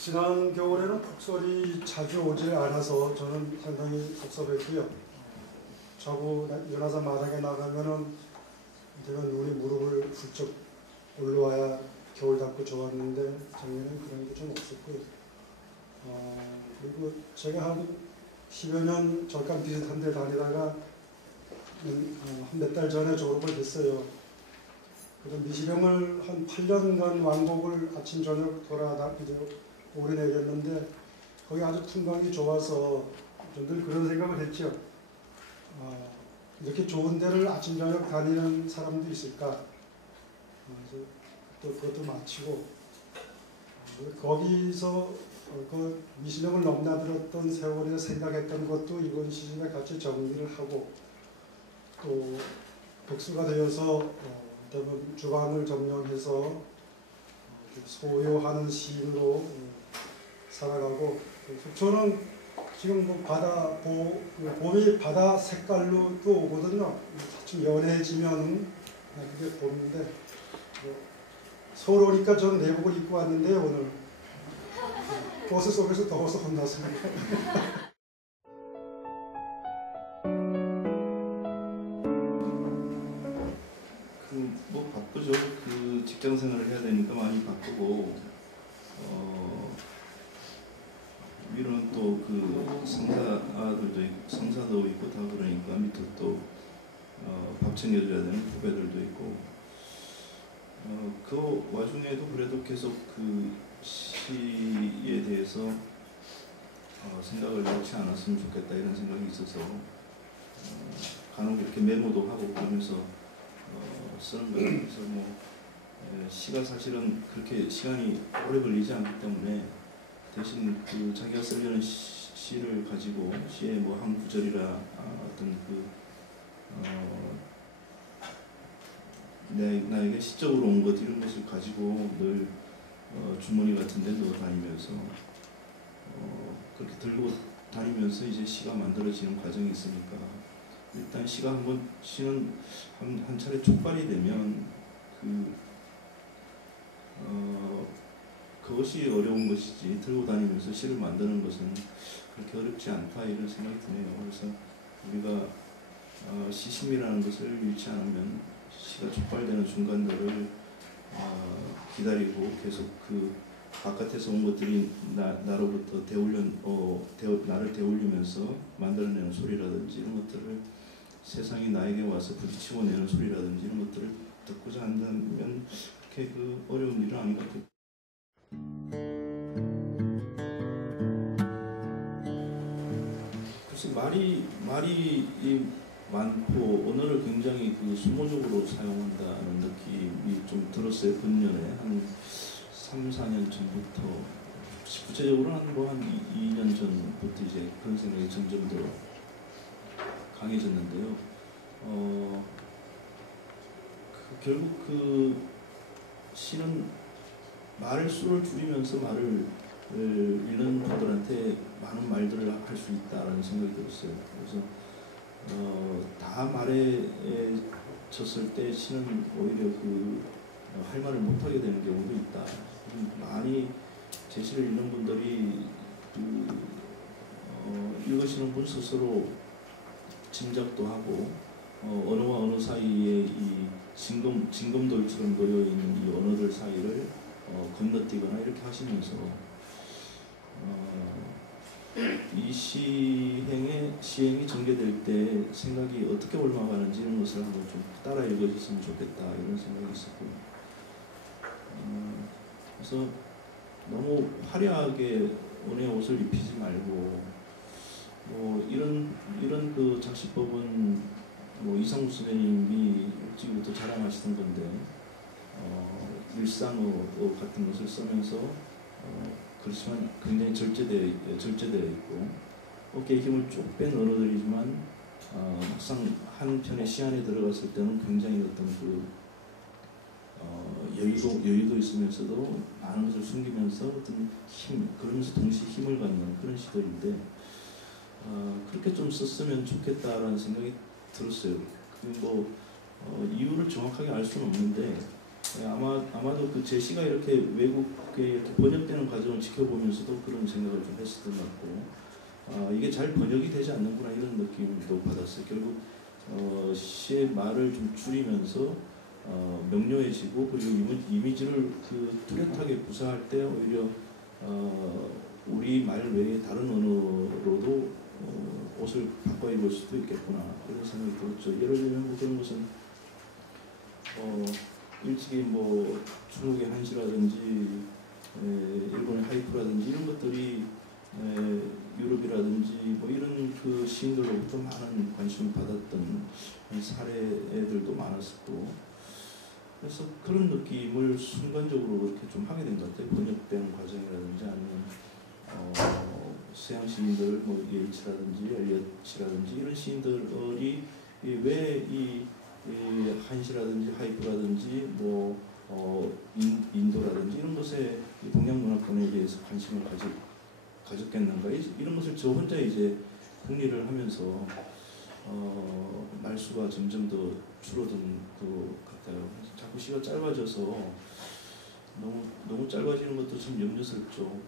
지난 겨울에는 폭설이 자주 오지 않아서 저는 상당히 섭섭했고요. 자고 일어나서 마당에 나가면은 제가 눈이 무릎을 훌쩍 올라와야 겨울 닫고 좋았는데 작년에는 그런 게 좀 없었고요. 그리고 제가 한 10여 년 잠깐 비슷한 데 다니다가 한 몇 달 전에 졸업을 했어요. 그래서 미시령을 한 8년간 왕복을 아침 저녁 돌아다니죠. 오래 내렸는데 거기 아주 풍광이 좋아서 늘 그런 생각을 했죠. 이렇게 좋은 데를 아침 저녁 다니는 사람도 있을까? 그래서 또 그것도 마치고 거기서 그 미시령을 넘나들었던 세월에 생각했던 것도 이번 시즌에 같이 정리를 하고 또 백수가 되어서 주방을 점령해서 소요하는 시인으로 살아가고 속초는 지금 뭐 봄이 바다 색깔로 또 오거든요. 좀 연해지면 그게 봄인데 서울 오니까 저는 내복을 입고 왔는데요. 오늘 버스 속에서 더워서 혼났습니다. 뭐 바쁘죠. 그 직장 생활을 해야 되니까 많이 바쁘고 위로는 또 그 상사들도 있고 상사도 있고 다 그러니까 밑에 또 밥 챙겨줘야 되는 후배들도 있고 그 와중에도 그래도 계속 그 시에 대해서 생각을 놓지 않았으면 좋겠다 이런 생각이 있어서 간혹 이렇게 메모도 하고 그러면서 쓰는 거예요. 그래서 뭐 시가 사실은 그렇게 시간이 오래 걸리지 않기 때문에 대신 그 자기가 쓰려는 시를 가지고 시의 뭐 한 구절이라 어떤 그 나에게 시적으로 온 것 이런 것을 가지고 늘 주머니 같은 데 넣어 다니면서 그렇게 들고 다니면서 이제 시가 만들어지는 과정이 있으니까 일단 시가 시는 한 차례 촉발이 되면 그것이 어려운 것이지 들고 다니면서 시를 만드는 것은 그렇게 어렵지 않다 이런 생각이 드네요. 그래서 우리가 시심이라는 것을 잃지 않으면 시가 촉발되는 순간들을 기다리고 계속 그 바깥에서 온 것들이 나로부터 나를 데우려면서 만들어내는 소리라든지 이런 것들을 세상이 나에게 와서 부딪히고 내는 소리라든지 이런 것들을 듣고자 한다면 그렇게 그 어려운 일은 아닌 것 같아요. 글쎄 말이 많고 언어를 굉장히 그 수모적으로 사용한다는 느낌이 좀 들었어요. 근년에 한 3, 4년 전부터 구체적으로 한 2년 전부터 이제 그런 생각이 점점 더 강해졌는데요. 결국 그 시는 말의 수를 줄이면서 말을 잃는 분들한테 많은 말들을 할 수 있다라는 생각이 들었어요. 그래서 다 말에 졌을 때 시는 오히려 할 말을 못하게 되는 경우도 있다. 많이 제시를 읽는 분들이 읽으시는 분 스스로 짐작도 하고 언어와 언어 사이에 이 징검돌처럼 놓여있는 이 언어들 사이를 건너뛰거나 이렇게 하시면서 이 시행이 전개될 때 생각이 어떻게 옮아가는지 이런 것을 한번 좀 따라 읽어줬으면 좋겠다 이런 생각이 있었고 그래서 너무 화려하게 은의 옷을 입히지 말고 이런 그 작시법은 이상무 선생님이 일찍부터 자랑하시던 건데 일상어 같은 것을 쓰면서 그렇지만 굉장히 절제되어 있고 어깨에 힘을 쭉 뺀 언어들이지만 막상 한 편의 시 안에 들어갔을 때는 굉장히 어떤 여유도 있으면서도 많은 것을 숨기면서 어떤 그러면서 동시에 힘을 갖는 그런 시들인데 그렇게 좀 썼으면 좋겠다라는 생각이 들었어요. 이유를 정확하게 알 수는 없는데 아마도 그 제시가 이렇게 외국에 이렇게 번역되는 과정을 지켜보면서도 그런 생각을 좀 했었던 것 같고, 이게 잘 번역이 되지 않는구나 이런 느낌도 받았어요. 결국 시의 말을 좀 줄이면서 명료해지고, 그리고 이미지를 그 뚜렷하게 구사할 때 오히려 우리 말 외에 다른 언어로도 옷을 바꿔 입을 수도 있겠구나 이런 생각이 들었죠. 예를 들면 뭐 그런 것은 일찍이 뭐 중국의 한시라든지 일본의 하이쿠라든지 이런 것들이 유럽이라든지 뭐 이런 그 시인들로부터 많은 관심을 받았던 사례들도 많았었고, 그래서 그런 느낌을 순간적으로 이렇게 좀 하게 된 것 같아요. 번역된 과정이라든지 아니면 서양 시인들, 뭐 예이츠라든지 엘리엇이라든지 이런 시인들이 왜 이 한시라든지 하이쿠라든지 뭐 인도라든지 이런 것에 동양 문화권에 대해서 관심을 가졌겠는가, 이런 것을 저 혼자 이제 궁리를 하면서 말수가 점점 더 줄어든 것 같아요. 자꾸 시가 짧아져서 너무 짧아지는 것도 참 염려스럽죠.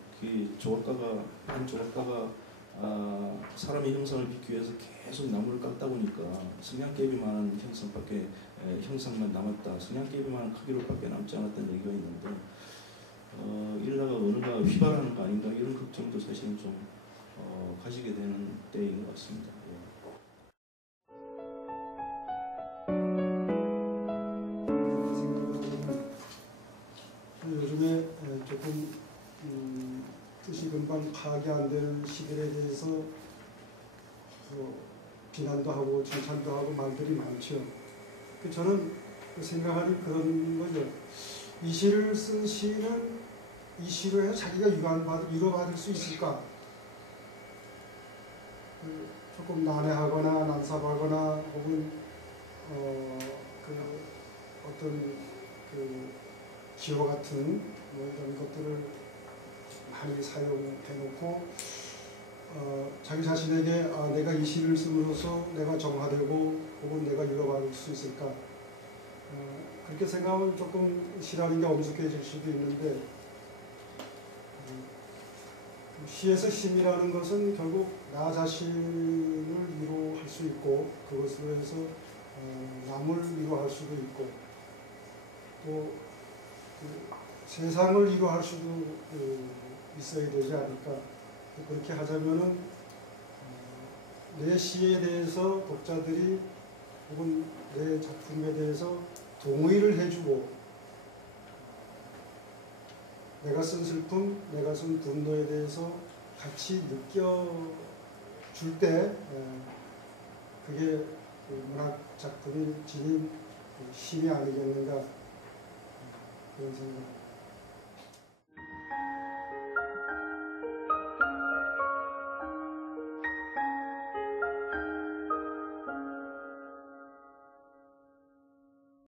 한 조각가가 사람의 형상을 빚기 위해서 계속 나무를 깎다 보니까 성냥개비만한 형상만 남았다, 성냥개비만한 크기로밖에 남지 않았다는 얘기가 있는데, 이러다가 어느가 휘발하는 거 아닌가 이런 걱정도 사실은 좀 가지게 되는 때인 것 같습니다. 요즘에 조금 뜻이 금방 파악이 안 되는 시들에 대해서 비난도 하고 칭찬도 하고 말들이 많죠. 저는 생각하는 그런 거죠. 이 시를 쓴 시인은 이 시로 해서 자기가 위로받을 수 있을까? 조금 난해하거나 난삽하거나 혹은 어떤 기호 같은 뭐 이런 것들을 많이 사용해놓고 자기 자신에게 내가 이 시를 씀으로써 내가 정화되고 혹은 내가 위로받을 수 있을까, 그렇게 생각하면 조금 시라는 게 엄숙해질 수도 있는데, 시에서 힘이라는 것은 결국 나 자신을 위로할 수 있고 그것으로 해서 남을 위로할 수도 있고 또 세상을 위로할 수도 있어야 되지 않을까. 그렇게 하자면은 내 시에 대해서 독자들이 혹은 내 작품에 대해서 동의를 해주고 내가 쓴 슬픔, 내가 쓴 분노에 대해서 같이 느껴줄 때 그게 문학 작품이 지닌 힘이 아니겠는가 그런 생각.